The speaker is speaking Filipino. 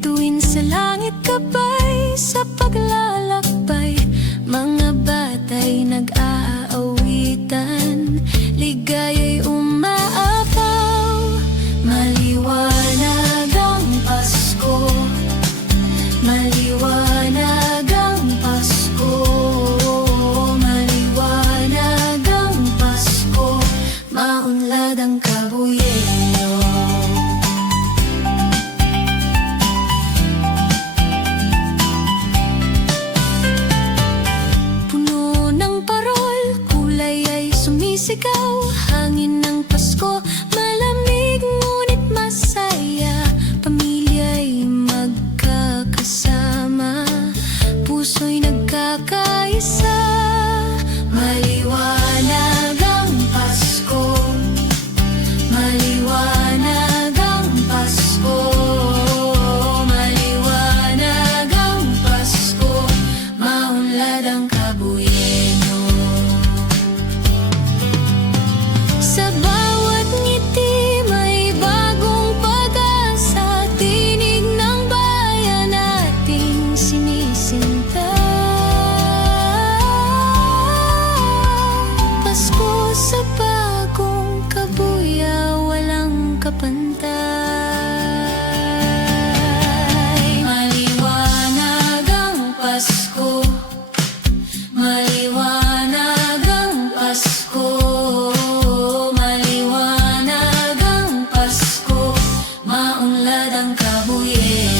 bituin sa langit kabay Sa paglalakbay. Mga batay nag-aawitan Ligaya'y umaapaw Maliwanag ang Pasko Maliwanag ang Pasko. Maliwanag ang Pasko Maunlad ang hangin ng Pasko Malamig ngunit masaya. Pamilya'y magkakasama. Puso'y nagkakaisa. Maliwanag ang Pasko. Maliwanag ang Pasko. Maliwanag ang Pasko. Maunlad nunca